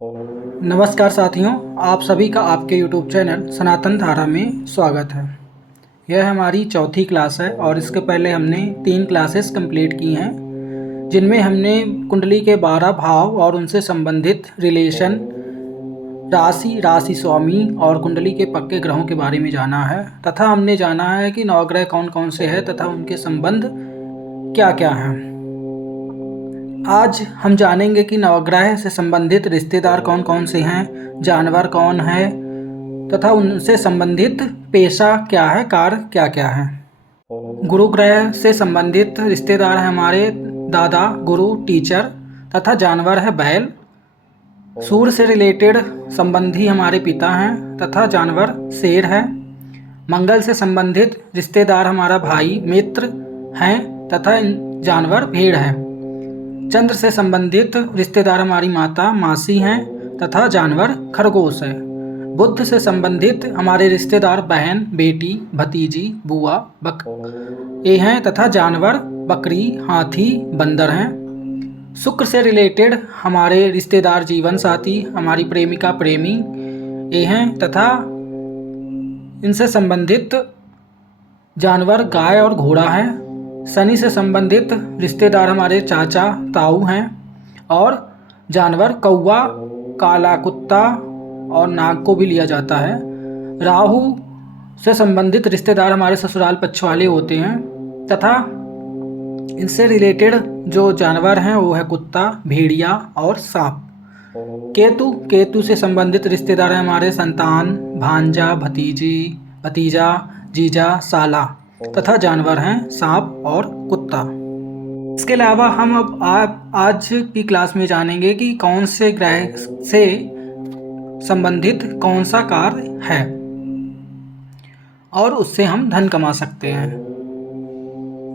नमस्कार साथियों, आप सभी का आपके YouTube चैनल सनातन धारा में स्वागत है। यह हमारी चौथी क्लास है और इसके पहले हमने 3 क्लासेस कंप्लीट की हैं, जिनमें हमने कुंडली के 12 भाव और उनसे संबंधित रिलेशन, राशि स्वामी और कुंडली के पक्के ग्रहों के बारे में जाना है तथा हमने जाना है कि नवग्रह कौन कौन से हैं तथा उनके संबंध क्या क्या हैं। आज हम जानेंगे कि नवग्रह से संबंधित रिश्तेदार कौन कौन से हैं, जानवर कौन है तथा उनसे संबंधित पेशा क्या है, कार्य क्या क्या है। गुरु ग्रह से संबंधित रिश्तेदार हैं हमारे दादा, गुरु, टीचर तथा जानवर है बैल। सूर्य से रिलेटेड संबंधी हमारे पिता हैं तथा जानवर शेर है। मंगल से संबंधित रिश्तेदार हमारा भाई, मित्र हैं तथा जानवर भेड़ है। चंद्र से संबंधित रिश्तेदार हमारी माता, मासी हैं तथा जानवर खरगोश है। बुध से संबंधित हमारे रिश्तेदार बहन, बेटी, भतीजी, बुआ, ये हैं तथा जानवर बकरी, हाथी, बंदर हैं। शुक्र से रिलेटेड हमारे रिश्तेदार जीवन साथी, हमारी प्रेमिका, प्रेमी, ये हैं तथा इनसे संबंधित जानवर गाय और घोड़ा है। शनि से संबंधित रिश्तेदार हमारे चाचा, ताऊ हैं और जानवर कौवा, काला कुत्ता और नाग को भी लिया जाता है। राहु से संबंधित रिश्तेदार हमारे ससुराल पक्ष वाले होते हैं तथा इनसे रिलेटेड जो जानवर हैं वो है कुत्ता, भेड़िया और सांप। केतु से संबंधित रिश्तेदार हैं हमारे संतान, भांजा, भतीजा, जीजा, साला तथा जानवर हैं सांप और कुत्ता। इसके अलावा हम अब आज की क्लास में जानेंगे कि कौन से ग्रह से संबंधित कौन सा कार्य है और उससे हम धन कमा सकते हैं।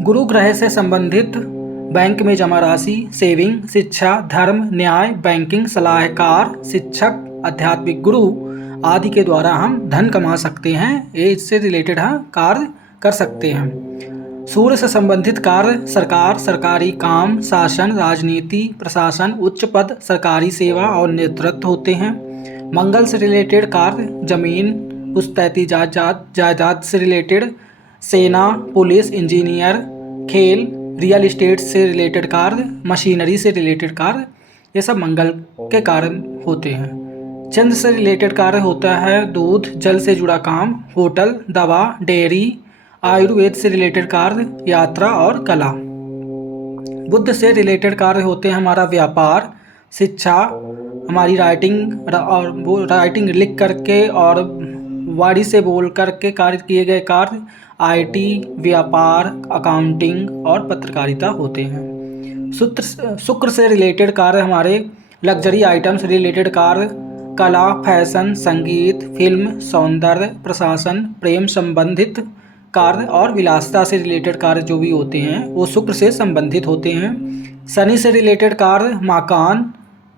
गुरु ग्रह से संबंधित बैंक में जमा राशि, सेविंग, शिक्षा, धर्म, न्याय, बैंकिंग, सलाहकार, शिक्षक, आध्यात्मिक गुरु आदि के द्वारा हम धन कमा सकते हैं। ये इससे रिलेटेड कार्य कर सकते हैं। सूर्य से संबंधित कार्य सरकार, सरकारी काम, शासन, राजनीति, प्रशासन, उच्च पद, सरकारी सेवा और नेतृत्व होते हैं। मंगल से रिलेटेड कार्य जमीन, पुश्तैती जायदाद से रिलेटेड, सेना, पुलिस, इंजीनियर, खेल, रियल एस्टेट से रिलेटेड कार्य, मशीनरी से रिलेटेड कार्य, ये सब मंगल के कार्य होते हैं। चंद्र से रिलेटेड कार्य होता है दूध, जल से जुड़ा काम, होटल, दवा, डेयरी, आयुर्वेद से रिलेटेड कार्य, यात्रा और कला। बुध से रिलेटेड कार्य होते हैं हमारा व्यापार, शिक्षा, हमारी राइटिंग लिख करके और वाणी से बोल करके कार्य किए गए कार्य, आईटी, व्यापार, अकाउंटिंग और पत्रकारिता होते हैं। शुक्र से रिलेटेड कार्य हमारे लग्जरी आइटम से रिलेटेड कार्य, कला, फैशन, संगीत, फिल्म, सौंदर्य, प्रशासन, प्रेम संबंधित कार्य और विलासिता से रिलेटेड कार्य जो भी होते हैं वो शुक्र से संबंधित होते हैं। शनि से रिलेटेड कार्य मकान,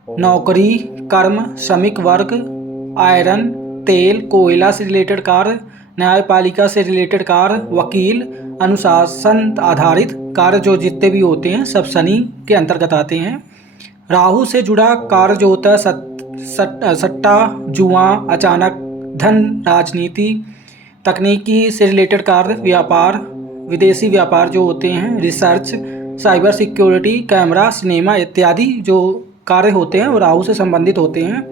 नौकरी, कर्म, श्रमिक वर्ग, आयरन, तेल, कोयला से रिलेटेड कार्य, न्यायपालिका से रिलेटेड कार्य, वकील, अनुशासन आधारित कार्य जो जितने भी होते हैं सब शनि के अंतर्गत आते हैं। राहु से जुड़ा कार्य जो होता है सट्टा, जुआ, अचानक धन, राजनीति, तकनीकी से रिलेटेड कार्य, व्यापार, विदेशी व्यापार जो होते हैं, research, cyber security, camera, cinema इत्यादि जो कार्य होते हैं वो राहु से संबंधित होते हैं।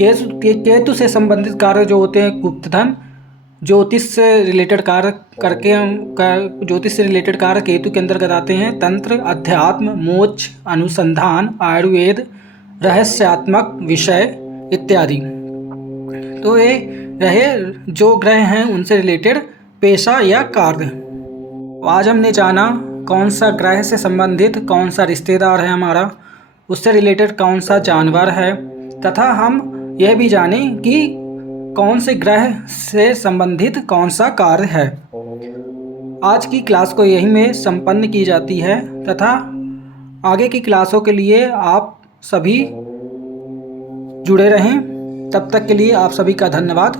केतु से संबंधित कार्य जो होते हैं गुप्तधन, ज्योतिष से रिलेटेड कार्य ज्योतिष से रिलेटेड कार्य केतु के अंतर्गत आते हैं। तंत्र, अध्यात्म, मोक्ष, अनुसंधान, आयुर्वेद, रहस्यात्मक विषय इत्यादि। तो ये रहे जो ग्रह हैं उनसे रिलेटेड पेशा या कार्य। आज हमने जाना कौन सा ग्रह से संबंधित कौन सा रिश्तेदार है हमारा, उससे रिलेटेड कौन सा जानवर है तथा हम यह भी जाने कि कौन से ग्रह से संबंधित कौन सा कार्य है। आज की क्लास को यही में संपन्न की जाती है तथा आगे की क्लासों के लिए आप सभी जुड़े रहें। तब तक के लिए आप सभी का धन्यवाद।